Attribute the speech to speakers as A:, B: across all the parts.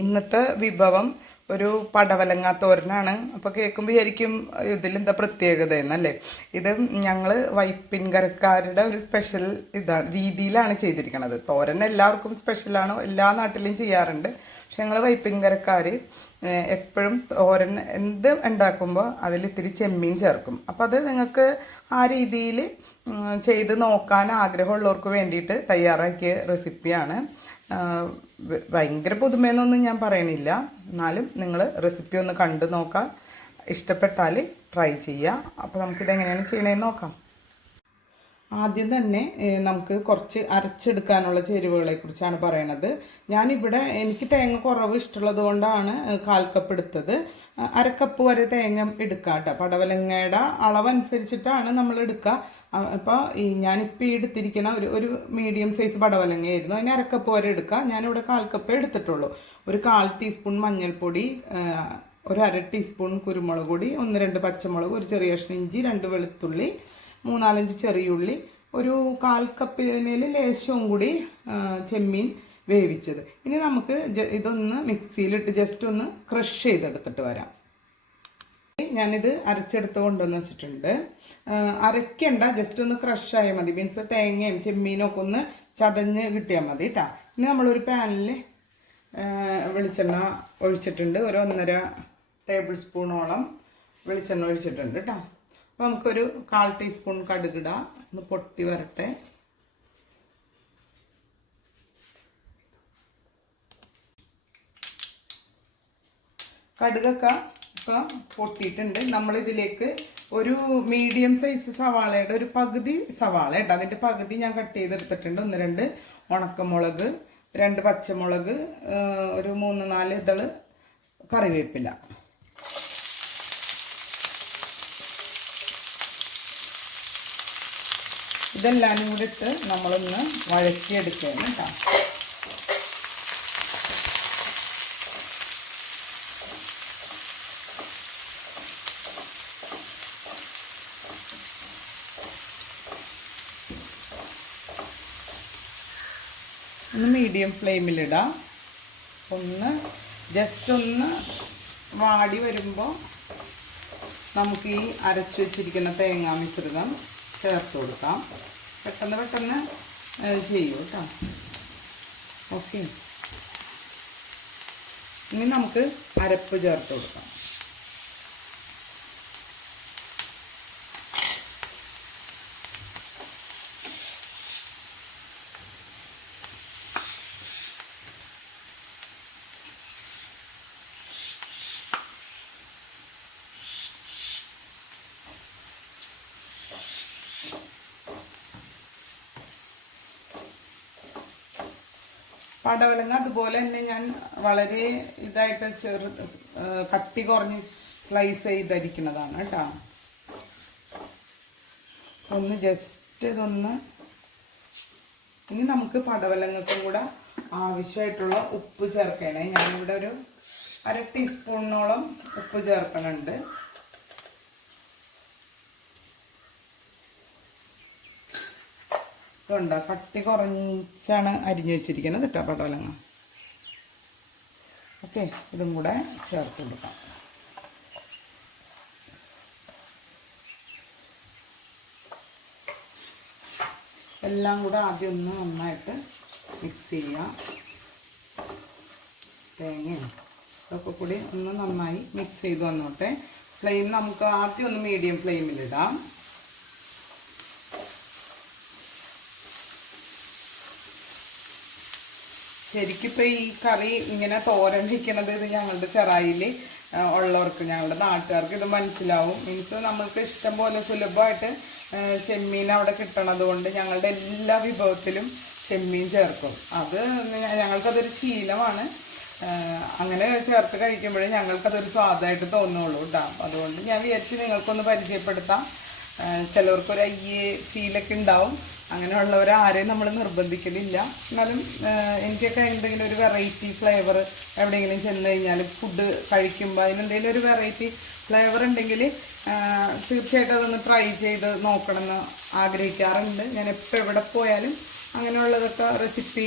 A: ഇന്നത്തെ വിഭവം ഒരു പടവലങ്ങ തോരനാണ്. അപ്പോൾ കേൾക്കുമ്പോൾ ശരിക്കും ഇതിലെന്താ പ്രത്യേകത എന്നല്ലേ ഇത് ഞങ്ങൾ വൈപ്പിൻകരക്കാരുടെ ഒരു സ്പെഷ്യൽ ഇതാണ് രീതിയിലാണ് ചെയ്തിരിക്കുന്നത് തോരൻ എല്ലാവർക്കും സ്പെഷ്യലാണ് എല്ലാ നാട്ടിലും ചെയ്യാറുണ്ട്. പക്ഷെ ഞങ്ങൾ വൈപ്പിൻകരക്കാർ എപ്പോഴും തോരൻ എന്ത് ഉണ്ടാക്കുമ്പോൾ അതിൽ ഇത്തിരി ചെമ്മീൻ ചേർക്കും. അപ്പോൾ അത് നിങ്ങൾക്ക് ആ രീതിയിൽ ചെയ്ത് നോക്കാൻ ആഗ്രഹമുള്ളവർക്ക് വേണ്ടിയിട്ട് തയ്യാറാക്കിയ റെസിപ്പിയാണ് ഭയങ്കര പുതുമയെന്നൊന്നും ഞാൻ പറയണില്ല. എന്നാലും നിങ്ങൾ റെസിപ്പി ഒന്ന് കണ്ടു നോക്കാം. ഇഷ്ടപ്പെട്ടാൽ ട്രൈ ചെയ്യുക അപ്പോൾ നമുക്കിത് എങ്ങനെയാണ് ചെയ്യണമെന്ന് നോക്കാം. ആദ്യം തന്നെ നമുക്ക് കുറച്ച് അരച്ചെടുക്കാനുള്ള ചേരുവകളെ കുറിച്ചാണ് പറയണത്. ഞാനിവിടെ എനിക്ക് തേങ്ങ കുറവ് ഇഷ്ടമുള്ളത് കൊണ്ടാണ് കാൽ കപ്പ് എടുത്തത്. അരക്കപ്പ് വരെ തേങ്ങ എടുക്കാം കേട്ടോ. പടവലങ്ങയുടെ അളവനുസരിച്ചിട്ടാണ് നമ്മൾ എടുക്കുക. അപ്പോൾ ഈ ഞാനിപ്പോൾ ഈ എടുത്തിരിക്കുന്ന ഒരു ഒരു മീഡിയം സൈസ് പടവലങ്ങയായിരുന്നു. അതിന് അരക്കപ്പ് വരെ എടുക്കുക ഞാനിവിടെ കാൽ കപ്പ് എടുത്തിട്ടുള്ളൂ. ഒരു കാൽ ടീസ്പൂൺ മഞ്ഞൾപ്പൊടി ഒരു അര ടീസ്പൂൺ കുരുമുളക് പൊടി ഒന്ന് രണ്ട് പച്ചമുളക് ഒരു ചെറിയ കഷ്ണം ഇഞ്ചി രണ്ട് വെളുത്തുള്ളി മൂന്നാലഞ്ച് ചെറിയുള്ളി ഒരു കാൽ കപ്പിനിൽ ലേശവും കൂടി ചെമ്മീൻ വേവിച്ചത്. ഇനി നമുക്ക് ഇതൊന്ന് മിക്സിയിലിട്ട് ജസ്റ്റ് ഒന്ന് ക്രഷ് ചെയ്തെടുത്തിട്ട് വരാം. ഞാനിത് അരച്ചെടുത്ത് കൊണ്ടുവന്ന് വെച്ചിട്ടുണ്ട്. അരയ്ക്കണ്ട ജസ്റ്റ് ഒന്ന് ക്രഷ് ആയാൽ മതി. മീൻസ് തേങ്ങയും ചെമ്മീനും ഒക്കെ ഒന്ന് ചതഞ്ഞ് കിട്ടിയാൽ മതി കേട്ടോ ഇനി നമ്മളൊരു പാനിൽ വെളിച്ചെണ്ണ ഒഴിച്ചിട്ടുണ്ട്. ഒരു ഒന്നര ടേബിൾ സ്പൂണോളം വെളിച്ചെണ്ണ ഒഴിച്ചിട്ടുണ്ട് കേട്ടോ അപ്പോൾ നമുക്കൊരു കാൽ ടീസ്പൂൺ കടുകിടാം ഒന്ന് പൊട്ടി വരട്ടെ. കടുകൊക്കെ ഇപ്പം പൊട്ടിയിട്ടുണ്ട്. നമ്മളിതിലേക്ക് ഒരു മീഡിയം സൈസ് സവാളയുടെ ഒരു പകുതി സവാള കേട്ടോ അതിന്റെ പകുതി ഞാൻ കട്ട് ചെയ്തെടുത്തിട്ടുണ്ട്. ഒന്ന് രണ്ട് ഉണക്കമുളക് രണ്ട് പച്ചമുളക് ഒരു മൂന്ന് നാല് ഇതൾ കറിവേപ്പില. ഇതെല്ലാം കൂടി ഇട്ട് നമ്മളൊന്ന് വഴക്കിയെടുക്കുകയാണ് കേട്ടോ. ഒന്ന് മീഡിയം ഫ്ലെയിമിലിടാം ഒന്ന് ജസ്റ്റ് ഒന്ന് വാടി വരുമ്പോൾ നമുക്ക് ഈ അരച്ചു വെച്ചിരിക്കുന്ന തേങ്ങാ മിശ്രിതം ചേർത്ത് കൊടുക്കാം. പെട്ടെന്ന് പെട്ടെന്ന് ചെയ്യൂ കേട്ടോ. ഓക്കെ. ഇനി നമുക്ക് അരപ്പ് ചേർത്ത് കൊടുക്കാം. പടവലങ്ങ അതുപോലെ തന്നെ ഞാൻ വളരെ ഇതായിട്ട് ചെറു കട്ടി കുറഞ്ഞ് സ്ലൈസ് ചെയ്തിരിക്കുന്നതാണ് കേട്ടോ. ഒന്ന് ജസ്റ്റ് ഇതൊന്ന് ഇനി നമുക്ക് പടവലങ്ങൾക്കും കൂടെ ആവശ്യമായിട്ടുള്ള ഉപ്പ് ചേർക്കണേ ഞാനിവിടെ ഒരു അര ടീസ്പൂണിനോളം ഉപ്പ് ചേർക്കണുണ്ട്. ഇതുണ്ടോ. കട്ടി കുറച്ചാണ് അരിഞ്ഞു വെച്ചിരിക്കുന്നത് കേട്ടോ പടവലങ്ങ. ഓക്കെ ഇതും കൂടെ ചേർത്ത് കൊടുക്കാം. എല്ലാം കൂടെ ആദ്യം ഒന്ന് നന്നായിട്ട് മിക്സ് ചെയ്യാം തേങ്ങയും ഇതൊക്കെ കൂടി ഒന്ന് നന്നായി മിക്സ് ചെയ്ത് വന്നോട്ടെ. ഫ്ലെയിം നമുക്ക് ആദ്യം ഒന്ന് മീഡിയം ഫ്ലെയിമിലിടാം ശരിക്കും ഇപ്പൊ ഈ കറി ഇങ്ങനെ തോരൻ വയ്ക്കണത് ഇത് ഞങ്ങളുടെ ചെറായിൽ ഉള്ളവർക്ക് ഞങ്ങളുടെ നാട്ടുകാർക്ക് ഇത് മനസ്സിലാവും. മീൻസ് നമ്മൾക്ക് ഇഷ്ടം പോലെ സുലഭമായിട്ട് ചെമ്മീൻ അവിടെ കിട്ടണത് കൊണ്ട് ഞങ്ങളുടെ എല്ലാ വിഭവത്തിലും ചെമ്മീൻ ചേർക്കും. അത് ഞങ്ങൾക്കതൊരു ശീലമാണ്. അങ്ങനെ ചേർത്ത് കഴിക്കുമ്പോഴേ ഞങ്ങൾക്കതൊരു സ്വാദായിട്ട് തോന്നുള്ളൂ കേട്ടോ അതുകൊണ്ട് ഞാൻ വിചാരിച്ച് നിങ്ങൾക്കൊന്ന് പരിചയപ്പെടുത്താം. ചിലവർക്കൊരു അയ്യേ ഫീലൊക്കെ ഉണ്ടാവും. അങ്ങനെയുള്ളവർ ആരെയും നമ്മൾ നിർബന്ധിക്കുന്നില്ല. എന്നാലും എനിക്കൊക്കെ എന്തെങ്കിലും ഒരു വെറൈറ്റി ഫ്ലേവർ എവിടെയെങ്കിലും ചെന്ന് കഴിഞ്ഞാൽ ഫുഡ് കഴിക്കുമ്പോൾ അതിനെന്തെങ്കിലും ഒരു വെറൈറ്റി ഫ്ലേവർ ഉണ്ടെങ്കിൽ തീർച്ചയായിട്ടും അതൊന്ന് ട്രൈ ചെയ്ത് നോക്കണമെന്ന് ആഗ്രഹിക്കാറുണ്ട്. ഞാൻ എപ്പോൾ എവിടെ പോയാലും അങ്ങനെയുള്ളതൊക്കെ റെസിപ്പി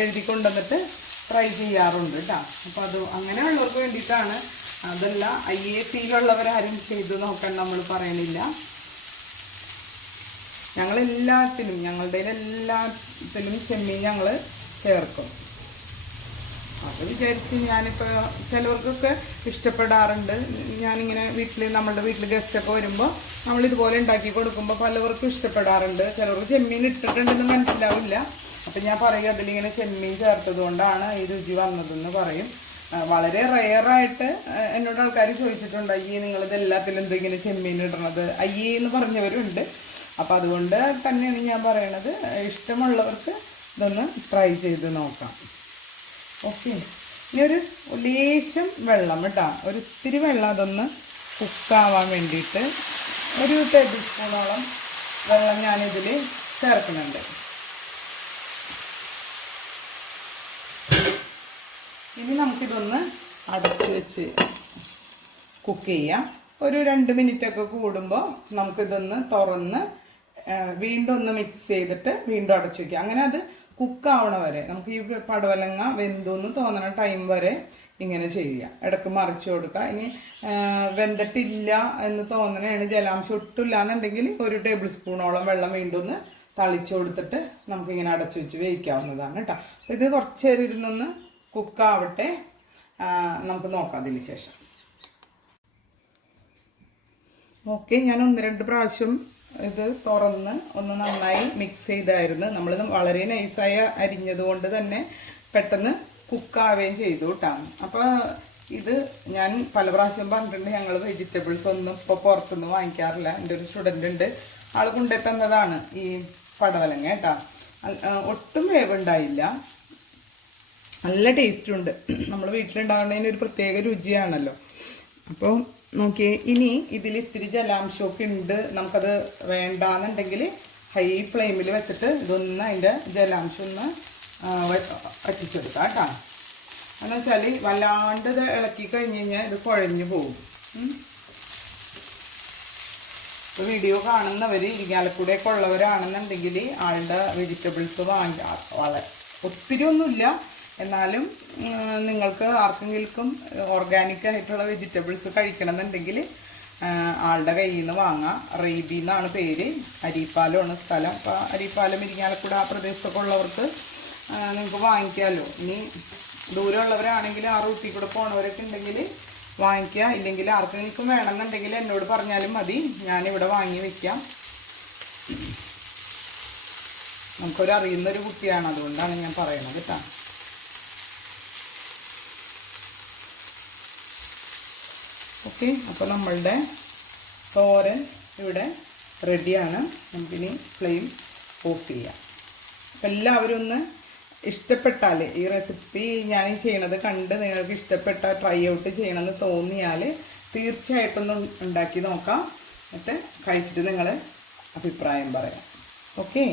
A: എഴുതി കൊണ്ടുവന്നിട്ട് ട്രൈ ചെയ്യാറുണ്ട് കേട്ടോ. അപ്പോൾ അത് അങ്ങനെയുള്ളവർക്ക് വേണ്ടിയിട്ടാണ്. അതല്ല ഐ എ സിയിലുള്ളവരാരും ചെയ്ത് നോക്കാൻ നമ്മൾ പറയണില്ല ഞങ്ങൾ എല്ലാത്തിലും ഞങ്ങളുടെ എല്ലാത്തിലും ചെമ്മീൻ ഞങ്ങൾ ചേർക്കും. അത് വിചാരിച്ച് ഞാനിപ്പോൾ ചിലവർക്കൊക്കെ ഇഷ്ടപ്പെടാറുണ്ട്. ഞാനിങ്ങനെ വീട്ടിൽ നമ്മളുടെ വീട്ടിൽ ഗസ്റ്റൊക്കെ വരുമ്പോൾ നമ്മൾ ഇതുപോലെ ഉണ്ടാക്കി കൊടുക്കുമ്പോൾ പലവർക്കും ഇഷ്ടപ്പെടാറുണ്ട്. ചിലർക്ക് ചെമ്മീൻ ഇട്ടിട്ടുണ്ടെന്ന് മനസ്സിലാവില്ല. അപ്പം ഞാൻ പറയും അതിലിങ്ങനെ ചെമ്മീൻ ചേർത്തത് കൊണ്ടാണ് ഈ രുചി വന്നതെന്ന് പറയും. വളരെ റെയറായിട്ട് എന്നോട് ആൾക്കാർ ചോദിച്ചിട്ടുണ്ട് അയ്യേ നിങ്ങളിത് എല്ലാത്തിലും എന്തെങ്കിലും ചെമ്മീൻ ഇടണത്? അയ്യേ എന്ന് പറഞ്ഞവരുണ്ട്. അപ്പം അതുകൊണ്ട് തന്നെയാണ് ഞാൻ പറയണത്. ഇഷ്ടമുള്ളവർക്ക് ഇതൊന്ന് ട്രൈ ചെയ്ത് നോക്കാം. ഓക്കെ ഇനി ഒരു ലേശം വെള്ളം കേട്ടോ. ഒരു ഇത്തിരി വെള്ളം അതൊന്ന് കുക്കാവാൻ വേണ്ടിയിട്ട് ഒരു ടേബിൾ സ്പൂണോളം വെള്ളം ഞാനിതിൽ ചേർക്കുന്നുണ്ട്. ഇനി നമുക്കിതൊന്ന് അടച്ച് വെച്ച് കുക്ക് ചെയ്യാം. ഒരു രണ്ട് മിനിറ്റൊക്കെ കൂടുമ്പോൾ നമുക്കിതൊന്ന് തുറന്ന് വീണ്ടും ഒന്ന് മിക്സ് ചെയ്തിട്ട് വീണ്ടും അടച്ചു വയ്ക്കുക അങ്ങനെ അത് കുക്കാവണ വരെ നമുക്ക് ഈ പടവലങ്ങ വെന്തെന്ന് തോന്നണ ടൈം വരെ ഇങ്ങനെ ചെയ്യുക. ഇടയ്ക്ക് മറിച്ച് കൊടുക്കുക. ഇനി വെന്തിട്ടില്ല എന്ന് തോന്നണയാണ് ജലാംശം ഒട്ടില്ല എന്നുണ്ടെങ്കിൽ ഒരു ടേബിൾ സ്പൂണോളം വെള്ളം വീണ്ടും ഒന്ന് തളിച്ചു കൊടുത്തിട്ട് നമുക്കിങ്ങനെ അടച്ചു വെച്ച് വേവിക്കാവുന്നതാണ് കേട്ടോ അപ്പോൾ ഇത് കുറച്ച് നേരം ഇരുന്നൊന്ന് കുക്കാവട്ടെ നമുക്ക് നോക്കാം അതിന് ശേഷം. ഓക്കെ ഞാൻ ഒന്ന് രണ്ട് പ്രാവശ്യം ഇത് തുറന്ന് ഒന്ന് നന്നായി മിക്സ് ചെയ്തായിരുന്നു. നമ്മൾ വളരെ നൈസായ അരിഞ്ഞത് കൊണ്ട് തന്നെ പെട്ടെന്ന് കുക്കാവുകയും ചെയ്തു കേട്ടോ അപ്പോൾ ഇത് ഞാൻ പല പ്രാവശ്യം പറഞ്ഞിട്ടുണ്ട് ഞങ്ങൾ വെജിറ്റബിൾസ് ഒന്നും ഇപ്പോൾ പുറത്തുനിന്ന് വാങ്ങിക്കാറില്ല. എന്റെ ഒരു സ്റ്റുഡന്റ് ഉണ്ട്. ആൾ കൊണ്ടെത്തുന്നതാണ് തന്നതാണ് ഈ പടവലങ്ങ കേട്ടോ ഒട്ടും വേവുണ്ടായില്ല. നല്ല ടേസ്റ്റ് ഉണ്ട്. നമ്മൾ വീട്ടിലുണ്ടാകുന്നതിന് ഒരു പ്രത്യേക രുചിയാണല്ലോ. അപ്പോൾ നോക്കിയേ ഇനി ഇതിൽ ഇത്തിരി ജലാംശമൊക്കെ ഉണ്ട് നമുക്കത് വേണ്ടാന്നുണ്ടെങ്കിൽ ഹൈ ഫ്ലെയിമിൽ വെച്ചിട്ട് ഇതൊന്ന് അതിന്റെ ജലാംശം ഒന്ന് വറ്റിച്ചെടുക്കാം കേട്ടോ. എന്ന് വെച്ചാൽ വല്ലാണ്ട് ഇത് ഇളക്കി കഴിഞ്ഞ് കഴിഞ്ഞാൽ ഇത് കുഴഞ്ഞു പോകും. ഇപ്പോൾ വീഡിയോ കാണുന്നവർ ഇരിങ്ങാലക്കൂടെയൊക്കെ ഉള്ളവരാണെന്നുണ്ടെങ്കിൽ ആളുടെ വെജിറ്റബിൾസ് വാങ്ങി വളരെ ഒത്തിരി ഒന്നുമില്ല എന്നാലും നിങ്ങൾക്ക് ആർക്കെങ്കിലും ഓർഗാനിക് ആയിട്ടുള്ള വെജിറ്റബിൾസ് കഴിക്കണമെന്നുണ്ടെങ്കിൽ ആളുടെ കയ്യിൽ നിന്ന് വാങ്ങാം. റേബി എന്നാണ് പേര്. അരിപ്പാലമാണ് സ്ഥലം. അപ്പോൾ അരിപ്പാലം ഇരിങ്ങാലക്കൂടെ ആ പ്രദേശത്തൊക്കെ ഉള്ളവർക്ക് നിങ്ങൾക്ക് വാങ്ങിക്കാമല്ലോ ഇനി ദൂരമുള്ളവരാണെങ്കിൽ ആ റൂട്ടിൽ കൂടെ പോണവരൊക്കെ ഉണ്ടെങ്കിൽ വാങ്ങിക്കുക. ഇല്ലെങ്കിൽ ആർക്കെങ്കിലും വേണമെന്നുണ്ടെങ്കിൽ എന്നോട് പറഞ്ഞാലും മതി. ഞാനിവിടെ വാങ്ങി വെക്കാം. നമുക്കൊരു അറിയുന്നൊരു കുട്ടിയാണ്. അതുകൊണ്ടാണ് ഞാൻ പറയണത് കേട്ടോ. ഓക്കെ അപ്പോൾ നമ്മളുടെ തോരൻ ഇവിടെ റെഡിയാണ്. നമുക്കിനി ഫ്ലെയിം ഓഫ് ചെയ്യാം. അപ്പോൾ എല്ലാവരും ഒന്ന് ഇഷ്ടപ്പെട്ടാൽ ഈ റെസിപ്പി ഞാൻ ചെയ്യണത് കണ്ട് നിങ്ങൾക്ക് ഇഷ്ടപ്പെട്ട ട്രൈ ഔട്ട് ചെയ്യണമെന്ന് തോന്നിയാൽ തീർച്ചയായിട്ടും ഉണ്ടാക്കി നോക്കാം. എന്നിട്ട് കഴിച്ചിട്ട് നിങ്ങൾ അഭിപ്രായം പറയാം. ഓക്കെ?